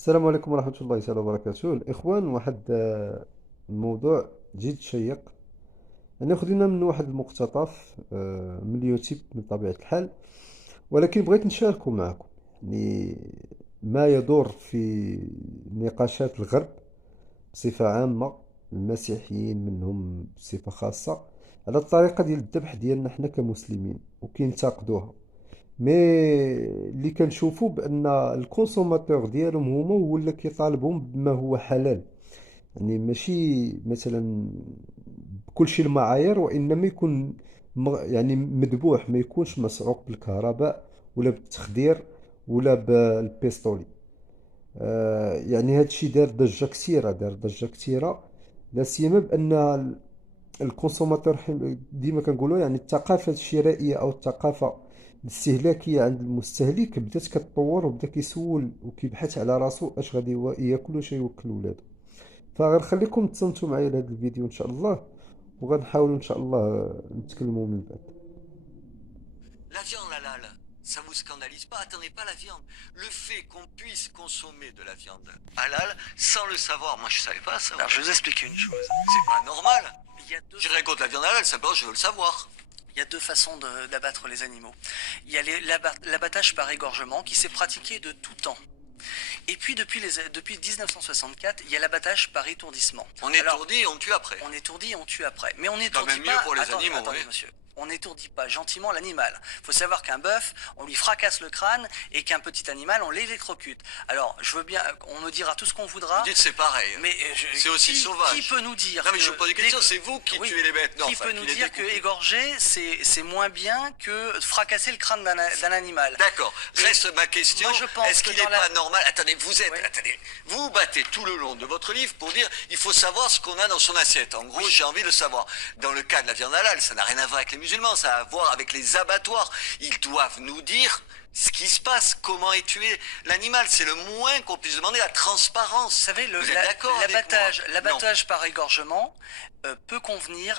السلام عليكم ورحمة الله تعالى وبركاته الإخوان. واحد الموضوع جد شيق. أنا خدينا من واحد المقتطف من اليوتيوب من طبيعة الحال، ولكن بغيت نشاركه معكم. يعني ما يدور في نقاشات الغرب بصفة عامة، المسيحيين منهم بصفة خاصة، على الطريقة ديال الذبح ديالنا حنا كمسلمين وكينتقدوها. مي اللي كنشوفو بان الكونسوماتور ديالهم هما هو اللي كيطالبهم بما هو حلال. يعني ماشي مثلا بكل شيء المعايير، وانما يكون يعني مذبوح، ما يكونش مسعوق بالكهرباء ولا بالتخدير ولا بالبيستولي. يعني هذا الشيء دار ضجة كثيرة، لا سيما بان الكونسوماتور ديما كنقولوا يعني الثقافة الشرائية أو الثقافة الاستهلاكية عند المستهلك بدات كتطور، وبدا كيسول وكيبحث على راسو اش غادي هو ياكل واش يوكل ولادو. فغنخليكم تصنتوا معايا لهذا الفيديو ان شاء الله، وغنحاولوا ان شاء الله نتكلموا من بعد. La viande halal, ça vous scandalise pas? Attendez, pas la viande. Le fait qu'on puisse consommer de la viande halal sans le savoir, moi je savais pas ça. Alors je vous explique une chose. C'est pas normal. J'ai rien contre la viande halal, simplement je veux le savoir. Il y a deux façons d'abattre les animaux. Il y a l'abattage par égorgement qui s'est pratiqué de tout temps. Et puis depuis 1964, il y a l'abattage par étourdissement. On étourdit et on tue après. On étourdit et on tue après. Mais on étourdit pas. Mieux pour les animaux, attendez, monsieur. On n'étourdit pas gentiment l'animal. Il faut savoir qu'un bœuf, on lui fracasse le crâne, et qu'un petit animal, on l'électrocute. Alors, je veux bien, on me dira tout ce qu'on voudra. Vous dites c'est pareil. Mais c'est aussi sauvage. Qui peut nous dire? Non mais je vous pose une question, c'est vous qui tuez les bêtes. Non, qui peut nous dire que égorger, c'est moins bien que fracasser le crâne d'un animal? D'accord. Reste ma question. Est-ce qu'il n'est pas normal? Attendez, vous battez tout le long de votre livre pour dire il faut savoir ce qu'on a dans son assiette. En gros, j'ai envie de le savoir. Dans le cas de la viande halal, ça n'a rien à voir avec les musulmans, ça a à voir avec les abattoirs. Ils doivent nous dire ce qui se passe, comment est tué l'animal. C'est le moins qu'on puisse demander, la transparence. Vous savez, l'abattage par égorgement peut convenir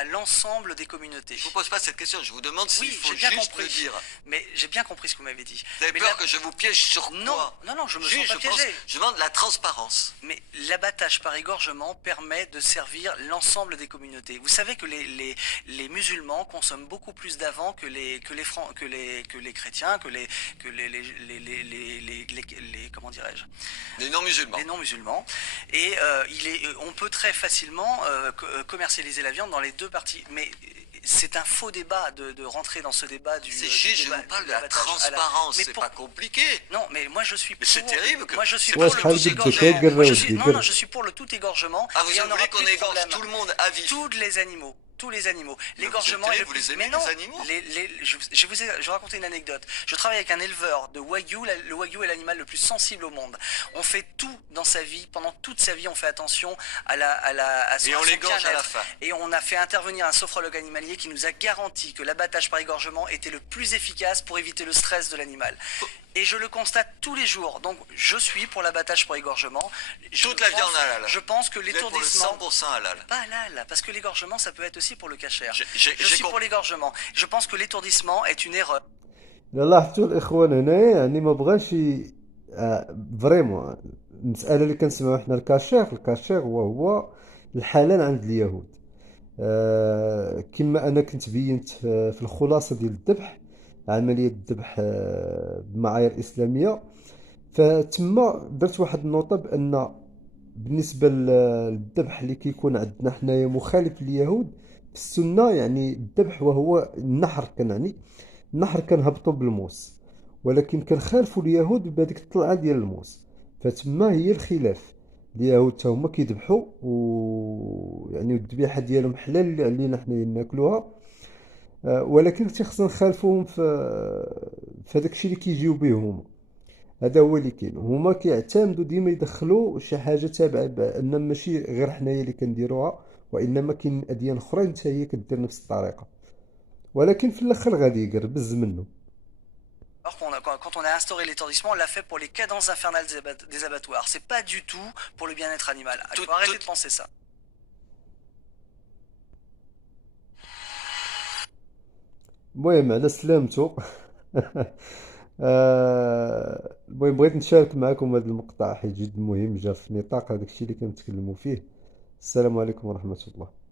à l'ensemble des communautés. Je vous pose pas cette question, je vous demande s'il faut juste le dire. Mais j'ai bien compris ce que vous m'avez dit. Vous avez peur que je vous piège sur quoi? Non, je me sens pas piégé. Je demande la transparence. Mais l'abattage par égorgement permet de servir l'ensemble des communautés. Vous savez que les musulmans consomment beaucoup plus d'avant que les chrétiens, que les comment dirais-je, les non-musulmans. Et on peut très facilement commercialiser la viande dans les deux parties. Mais c'est un faux débat de rentrer dans ce débat du. C'est juste, je vous parle de la transparence. C'est pas compliqué. Non, mais moi je suis. C'est terrible. Moi je suis pour le tout égorgement. Non, je suis pour le tout égorgement. Ah, vous voulez qu'on égorge tout le monde à vif? Tous les animaux. Tous les animaux. L'égorgement est le plus. Mais non, je vais raconter une anecdote. Je travaille avec un éleveur de wagyu. Le wagyu est l'animal le plus sensible au monde. On fait tout dans sa vie, pendant toute sa vie, on fait attention à son l'égorge à la fin. Et on a fait intervenir un sophrologue animalier qui nous a garanti que l'abattage par égorgement était le plus efficace pour éviter le stress de l'animal. Et je le constate tous les jours. Donc je suis pour l'abattage par égorgement. Toute la viande halal. Je pense que l'étourdissement. 100% halal. Pas halal, parce que l'égorgement, ça peut être aussi pour le kasher. Je suis pour l'égorgement. Je pense que l'étourdissement est une erreur. إلا لاحظتوا الإخوان هنايا، يعني ما بغاش فريمون المسألة اللي كنسمعوا حنا الكاشير وهو الحلال عند اليهود. كما أنا كنت بينت في الخلاصة ديال الذبح، عملية الذبح بمعايير إسلامية. فتما درت واحد النقطة بأن بالنسبة للذبح اللي كيكون عندنا حنايا مخالف لليهود في السنة، يعني الذبح وهو النحر، كنعني النحر كنهبطو بالموس، ولكن كنخالفوا اليهود بهذيك الطلعة ديال الموس. فتما هي الخلاف. اليهود تا هما كيذبحوا، و يعني الذبيحة ديالهم حلال علينا حنايا ناكلوها، ولكن خصنا نخالفوهم في هذاك الشيء اللي كيجيو به هما. هذا هو اللي كاين. هما كيعتمدوا ديما يدخلوا شي حاجه تابعه، بان ماشي غير حنايا اللي كنديروها، وانما كاين اديان اخرين حتى هي كدير نفس الطريقه، ولكن في الاخر غادي يقربز منه. Quand on a instauré l'étourdissement, on l'a fait pour les cadences infernales des abattoirs. C'est pas du tout pour le bien-être animal. Il faut arrêter de penser ça. المهم على سلامته. المهم بغيت نشارك معكم هذا المقطع حيت جد مهم، جا في نطاق هذاك الشيء اللي كنتكلموا فيه. السلام عليكم ورحمة الله.